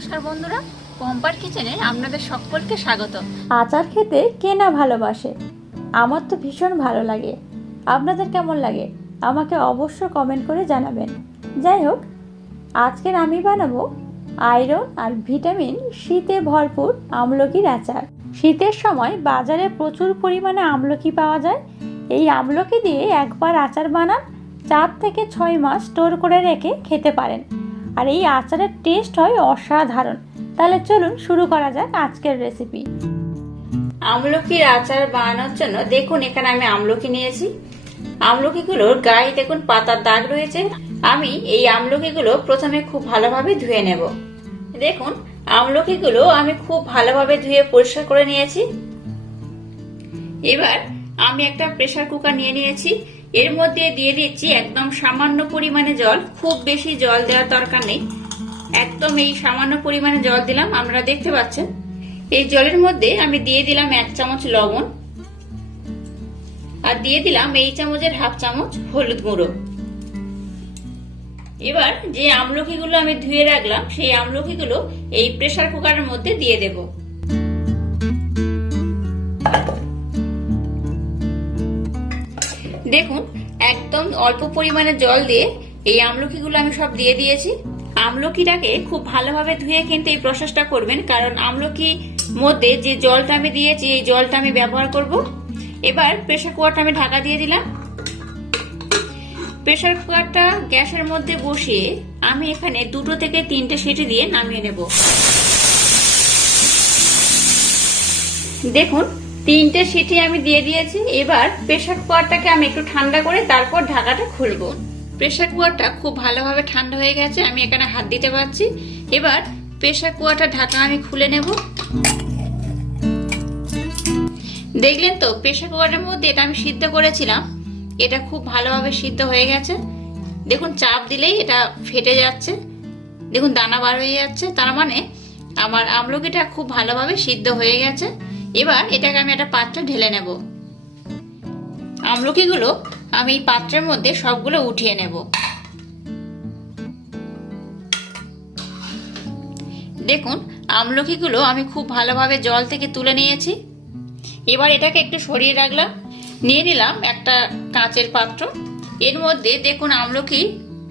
নমস্কার বন্ধুরা, পম্পার কিচেনে আপনাদের সকলকে স্বাগত। আচার খেতে কে না ভালোবাসে? আমার তো ভীষণ ভালো লাগে। আপনাদের কেমন লাগে আমাকে অবশ্য কমেন্ট করে জানাবেন। যাই হোক, আজকের আমি বানাবো আয়রন আর ভিটামিন শীতে ভরপুর আমলকির আচার। শীতের সময় বাজারে প্রচুর পরিমাণে আমলকি পাওয়া যায়। এই আমলকি দিয়ে একবার আচার বানান, 4 থেকে 6 মাস স্টোর করে রেখে খেতে পারেন। আর এই আচারের টেস্ট হয় অসাধারণ। তাহলে চলুন শুরু করা যাক আজকের রেসিপি। আমলকির আচার বানানোর জন্য দেখুন এখানে আমি আমলকি নিয়েছি। আমলকিগুলোর গায়ে দেখুন পাতার দাগ রয়েছে। আমি এই আমলকিগুলো প্রথমে খুব ভালোভাবে ধুয়ে নেব। দেখুন আমলকিগুলো আমি খুব ভালোভাবে ধুয়ে পরিষ্কার করে নিয়েছি। এবার আমি একটা প্রেসার কুকার নিয়ে নিয়েছি। এর মধ্যে দিয়ে দিচ্ছি একদম সামান্য পরিমাণে জল। খুব বেশি জল দেওয়ার দরকার নেই, একদম এই সামান্য পরিমাণে জল দিলাম। আপনারা দেখতে পাচ্ছেন এই জলের মধ্যে আমি দিয়ে দিলাম 1 চামচ লবণ, আর দিয়ে দিলাম এই চামচের হাফ চামচ হলুদ গুঁড়ো। এবার যে আমলকিগুলো আমি ধুয়ে রাখলাম সেই আমলকিগুলো এই প্রেসার কুকারের মধ্যে দিয়ে দেব। দেখুন একদম অল্প পরিমাণে জল দিয়ে এই আমলকিগুলো আমি সব দিয়ে দিয়েছি। আমলকিটাকে খুব ভালোভাবে ধুয়ে কিন্তু এই প্রসেসটা করবেন, কারণ আমলকি মধ্যে যে জলটা আমি দিয়েছি এই জলটা আমি ব্যবহার করব। এবার প্রেসার কুকারটা আমি ঢাকা দিয়ে দিলাম। প্রেসার কুকারটা গ্যাসের মধ্যে বসিয়ে আমি এখানে 2 থেকে 3টে সিটি দিয়ে নামিয়ে নেব। দেখুন 3টে সিটি আমি দিয়ে দিয়েছি। এবার প্রেসার কুকারটাকে আমি একটু ঠান্ডা করে তারপর ঢাকাটা খুলবো। প্রেসার কুকারটা খুব ভালোভাবে ঠান্ডা হয়ে গেছে, আমি এখানে হাত দিতে পারছি। এবার প্রেসার কুকারটা ঢাকা আমি খুলে নেব। দেখলেন তো প্রেসার কুকারের মধ্যে এটা আমি সিদ্ধ করেছিলাম, এটা খুব ভালোভাবে সিদ্ধ হয়ে গেছে। দেখুন চাপ দিলেই এটা ফেটে যাচ্ছে, দেখুন দানা বার হয়ে যাচ্ছে, তার মানে আমার আমলকিটা খুব ভালোভাবে সিদ্ধ হয়ে গেছে। এবার এটাকে আমি একটা পাত্রে ঢেলে নেব। আমলকিগুলো আমি এই পাত্রের মধ্যে সবগুলো উঠিয়ে নেব। দেখুন আমলকিগুলো আমি খুব ভালোভাবে জল থেকে তুলে নিয়েছি। এবার এটাকে একটু সরিয়ে রাখলাম। নিয়ে নিলাম একটা কাঁচের পাত্র। এর মধ্যে দেখুন আমলকি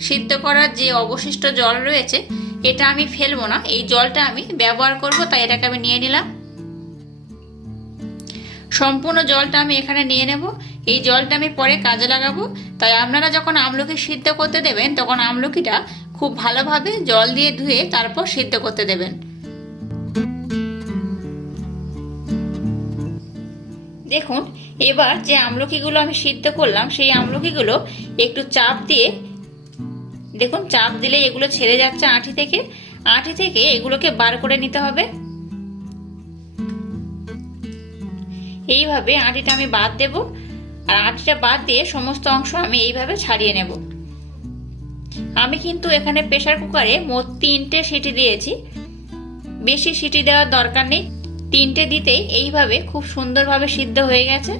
সিদ্ধ করার যে অবশিষ্ট জল রয়েছে এটা আমি ফেলবো না, এই জলটা আমি ব্যবহার করব, তাই এটাকে আমি নিয়ে নিলাম। সম্পূর্ণ জলটা আমি এখানে নিয়ে নেব। এই জলটা আমি পরে কাজে লাগাবো, তাই আপনারা যখন আমলকি সিদ্ধ করতে দেবেন তখন আমলকিটা খুব ভালোভাবে জল দিয়ে ধুয়ে তারপর সিদ্ধ করতে দেবেন। দেখুন এবার যে আমলকিগুলো আমি সিদ্ধ করলাম সেই আমলকিগুলো একটু চাপ দিয়ে, দেখুন চাপ দিলে এগুলো ছেড়ে যাচ্ছে আঁটি থেকে এগুলোকে বার করে নিতে হবে। এইভাবে আঁটিটা আমি বাদ দেব, আর আঁটিটা বাদ দিয়ে সমস্ত অংশ আমি এইভাবে ছাড়িয়ে নেব। আমি কিন্তু এখানে প্রেসার কুকারে মোট 3টে সিটি দিয়েছি, বেশি সিটি দেওয়ার দরকার নেই। 3টে দিতেই এইভাবে খুব সুন্দরভাবে সিদ্ধ হয়ে গেছে।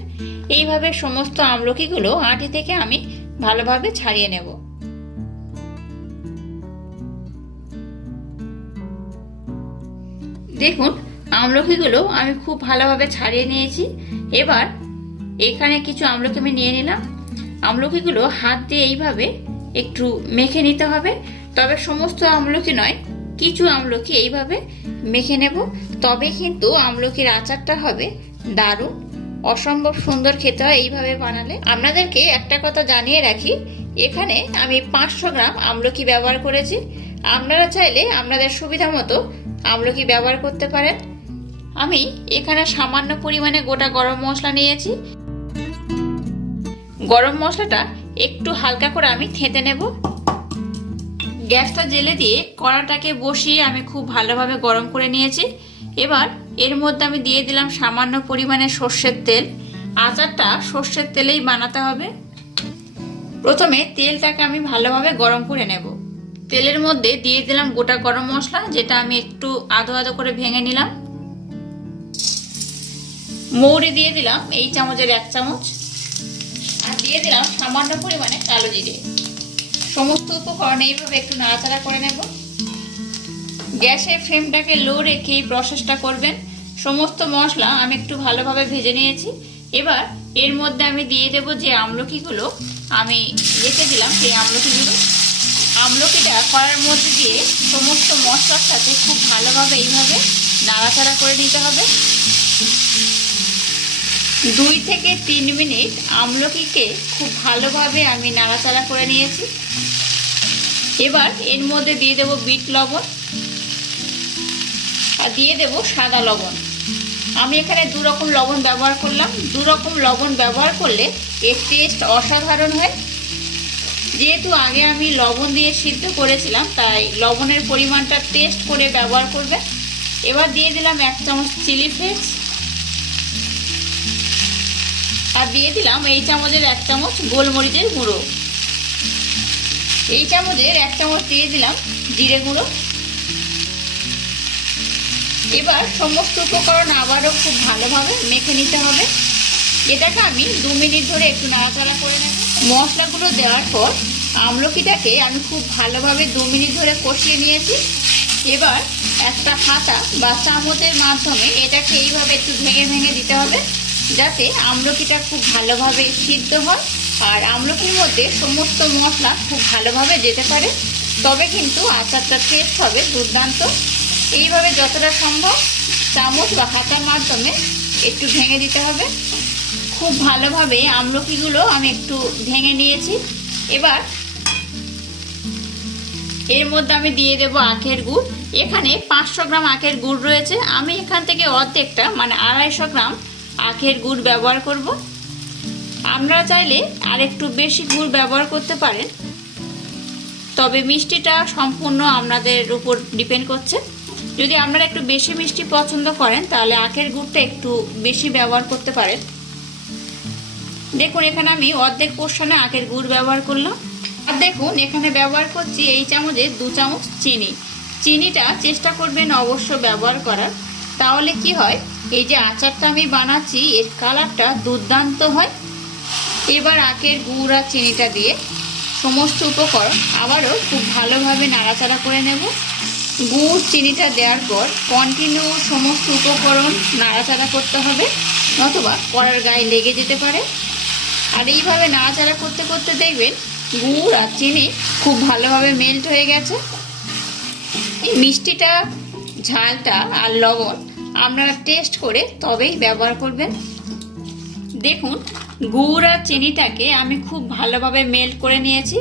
এইভাবে সমস্ত আমলকিগুলো আঁটি থেকে আমি ভালোভাবে ছাড়িয়ে নেব। দেখুন আমলকিগুলো আমি খুব ভালোভাবে ছাড়িয়ে নিয়েছি। এবার এখানে কিছু আমলকি আমি নিয়ে নিলাম। আমলকিগুলো হাত দিয়ে এইভাবে একটু মেখে নিতে হবে, তবে সমস্ত আমলকি নয়, কিছু আমলকি এইভাবে মেখে নেব, তবে কিন্তু আমলকির আচারটা হবে দারুণ, অসম্ভব সুন্দর খেতে হয় এইভাবে বানালে। আপনাদেরকে একটা কথা জানিয়ে রাখি, এখানে আমি 500 গ্রাম আমলকি ব্যবহার করেছি। আপনারা চাইলে আপনাদের সুবিধা মতো আমলকি ব্যবহার করতে পারেন। আমি এখানে সামান্য পরিমাণে গোটা গরম মশলা নিয়েছি। গরম মশলাটা একটু হালকা করে আমি থেঁতে নেব। গ্যাসটা জেলে দিয়ে কড়াটাকে বসিয়ে আমি খুব ভালোভাবে গরম করে নিয়েছি। এবার এর মধ্যে আমি দিয়ে দিলাম সামান্য পরিমাণে সর্ষের তেল। আচারটা সর্ষের তেলেই বানাতে হবে। প্রথমে তেলটাকে আমি ভালোভাবে গরম করে নেব। তেলের মধ্যে দিয়ে দিলাম গোটা গরম মশলা, যেটা আমি একটু আধো আধো করে ভেঙে নিলাম। মৌরি দিয়ে দিলাম এই চামচের 1 চামচ, আর দিয়ে দিলাম সামান্য পরিমাণে কালো জিরে। সমস্ত উপকরণ এইভাবে একটু নাড়াচাড়া করে নেব। গ্যাসের ফ্লেমটাকে লো রেখে এই প্রসেসটা করবেন। সমস্ত মশলা আমি একটু ভালোভাবে ভেজে নিয়েছি। এবার এর মধ্যে আমি দিয়ে দেব যে আমলকিগুলো আমি রেখে দিলাম, সেই আমলকিগুলো। আমলকিটা কড়ার মধ্যে দিয়ে সমস্ত মশলার সাথে খুব ভালোভাবে এইভাবে নাড়াচাড়া করে নিতে হবে। 2 থেকে 3 মিনিট আমলকিকে খুব ভালোভাবে আমি নাড়াচাড়া করে নিয়েছি। এবার এর মধ্যে দিয়ে দেব বিট লবণ আর দিয়ে দেব সাদা লবণ। আমি এখানে 2 রকম লবণ ব্যবহার করলাম। 2 রকম লবণ ব্যবহার করলে এর টেস্ট অসাধারণ হয়। যেহেতু আগে আমি লবণ দিয়ে সিদ্ধ করেছিলাম, তাই লবণের পরিমাণটা টেস্ট করে ব্যবহার করবে। এবার দিয়ে দিলাম 1 চামচ চিলি ফ্লেক্স আর দিয়ে দিলাম এই চামচের 1 চামচ গোলমরিচের গুঁড়ো। এই চামচের 1 চামচ দিয়ে দিলাম জিরে গুঁড়ো। এবার সমস্ত উপকরণ আবারও খুব ভালোভাবে মেখে নিতে হবে। এটাকে আমি 2 মিনিট ধরে একটু নাড়াচাড়া করে নেব। মশলাগুলো দেওয়ার পর আমলকিটাকে আমি খুব ভালোভাবে 2 মিনিট ধরে কষিয়ে নিয়েছি। এবার একটা হাতা বা চামচের মাধ্যমে এটাকে এইভাবে একটু ভেঙে ভেঙে দিতে হবে, যাতে আমলকিটা খুব ভালোভাবে সিদ্ধ হয় আর আমলকির মধ্যে সমস্ত মশলা খুব ভালোভাবে যেতে পারে। তবে কিন্তু আচারটা টেস্ট হবে দুর্দান্ত। এইভাবে যতটা সম্ভব চামচ বা হাতার মাধ্যমে একটু ভেঙে দিতে হবে। খুব ভালোভাবে আমলকিগুলো আমি একটু ভেঙে নিয়েছি। এবার এর মধ্যে আমি দিয়ে দেব আখের গুড়। এখানে 500 গ্রাম আখের গুড় রয়েছে। আমি এখান থেকে অর্ধেকটা মানে 250 গ্রাম আখের গুড় ব্যবহার করব। আপনারা চাইলে আর একটু বেশি গুড় ব্যবহার করতে পারেন, তবে মিষ্টিটা সম্পূর্ণ আপনাদের উপর ডিপেন্ড করছে। যদি আপনারা একটু বেশি মিষ্টি পছন্দ করেন তাহলে আখের গুড়টা একটু বেশি ব্যবহার করতে পারেন। দেখুন এখানে আমি অর্ধেক পোর্শনে আখের গুড় ব্যবহার করলাম। আর দেখুন এখানে ব্যবহার করছি এই চামচে 2 চামচ চিনি। চিনিটা চেষ্টা করবেন অবশ্য ব্যবহার করার, তাহলে কি হয়, এই যে আচারটা আমি বানাচ্ছি এর কালারটা দুর্দান্ত হয়। এবার আখের গুড় আর চিনিটা দিয়ে সমস্ত উপকরণ আবারও খুব ভালোভাবে নাড়াচাড়া করে নেব। গুড় চিনিটা দেওয়ার পর কন্টিনিউ সমস্ত উপকরণ নাড়াচাড়া করতে হবে, নতুবা কড়ার গায়ে লেগে যেতে পারে। আর এইভাবে নাড়াচাড়া করতে করতে দেখবেন গুড় আর চিনি খুব ভালোভাবে মেল্ট হয়ে গেছে। এই মিষ্টিটা, ঝালটা আর লবণ আপনারা টেস্ট করে তবেই ব্যবহার করবেন। দেখুন গুড় আর চিনিটাকে আমি খুব ভালোভাবে মেল্ট করে নিয়েছি।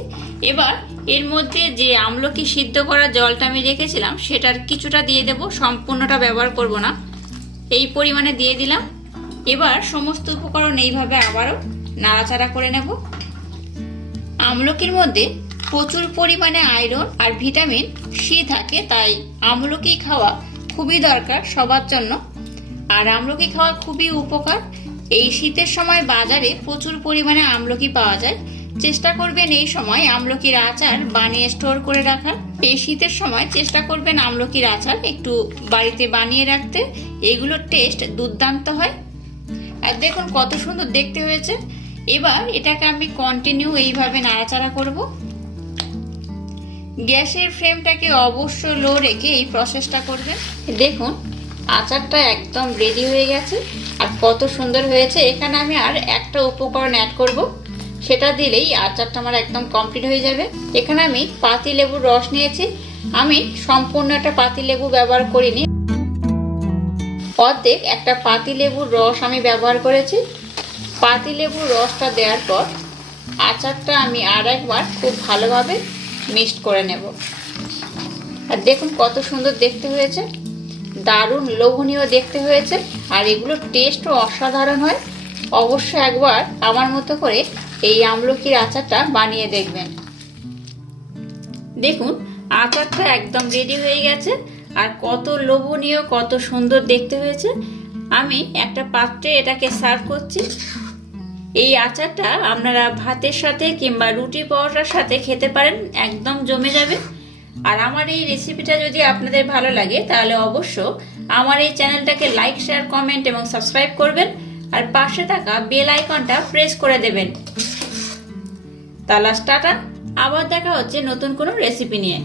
এবার এর মধ্যে যে আমলকি সিদ্ধ করা জলটা আমি রেখেছিলাম সেটার কিছুটা দিয়ে দেব, সম্পূর্ণটা ব্যবহার করব না। এই পরিমাণে দিয়ে দিলাম। এবার সমস্ত উপকরণ এইভাবে আবারও নাড়াচাড়া করে নেব। আমলকির মধ্যে প্রচুর পরিমাণে আয়রন আর ভিটামিন সি থাকে, তাই আমলকি খাওয়া খুবই দরকার সবার জন্য। আর আমলকি খাওয়া খুবই উপকার। এই শীতের সময় বাজারে প্রচুর পরিমাণে আমলকি পাওয়া যায়। চেষ্টা করবেন এই সময় আমলকির আচার বানিয়ে স্টোর করে রাখার। এই শীতের সময় চেষ্টা করবেন আমলকির আচার একটু বাড়িতে বানিয়ে রাখতে। এগুলোর টেস্ট দুর্দান্ত হয়। আর দেখুন কত সুন্দর দেখতে হয়েছে। এবার এটাকে আমি কন্টিনিউ এইভাবে নাড়াচাড়া করব। গ্যাসের ফ্লেমটাকে অবশ্য লো রেখে এই প্রসেসটা করবেন। দেখুন আচারটা একদম রেডি হয়ে গেছে আর কত সুন্দর হয়েছে। এখানে আমি আর একটা উপকরণ অ্যাড করব, সেটা দিলেই আচারটা আমার একদম কমপ্লিট হয়ে যাবে। এখানে আমি পাতিলেবুর রস নিয়েছি। আমি সম্পূর্ণ একটা পাতিলেবু ব্যবহার করিনি, অর্ধেক একটা পাতিলেবুর রস আমি ব্যবহার করেছি। পাতিলেবুর রসটা দেওয়ার পর আচারটা আমি আর একবার খুব ভালোভাবে মিক্সড করে নেব। আর দেখুন কত সুন্দর দেখতে হয়েছে, দারুণ লোভনীয় দেখতে হয়েছে। আর এগুলোর টেস্টও অসাধারণ হয়। অবশ্য একবার আমার মতো করে এই আমলকির আচারটা বানিয়ে দেখবেন। দেখুন আচারটা একদম রেডি হয়ে গেছে আর কত লোভনীয়, কত সুন্দর দেখতে হয়েছে। আমি একটা পাত্রে এটাকে সার্ভ করছি। এই আচারটা আপনারা ভাতের সাথে কিংবা রুটি পরোটার সাথে খেতে পারেন, একদম জমে যাবে। আর আমার এই রেসিপিটা যদি আপনাদের ভালো লাগে তাহলে অবশ্য আমার এই চ্যানেলটাকে লাইক, শেয়ার, কমেন্ট এবং সাবস্ক্রাইব করবেন আর পাশে থাকা বেল আইকনটা প্রেস করে দেবেন। তাহলে টাটা, আবার দেখা হচ্ছে নতুন কোনো রেসিপি নিয়ে।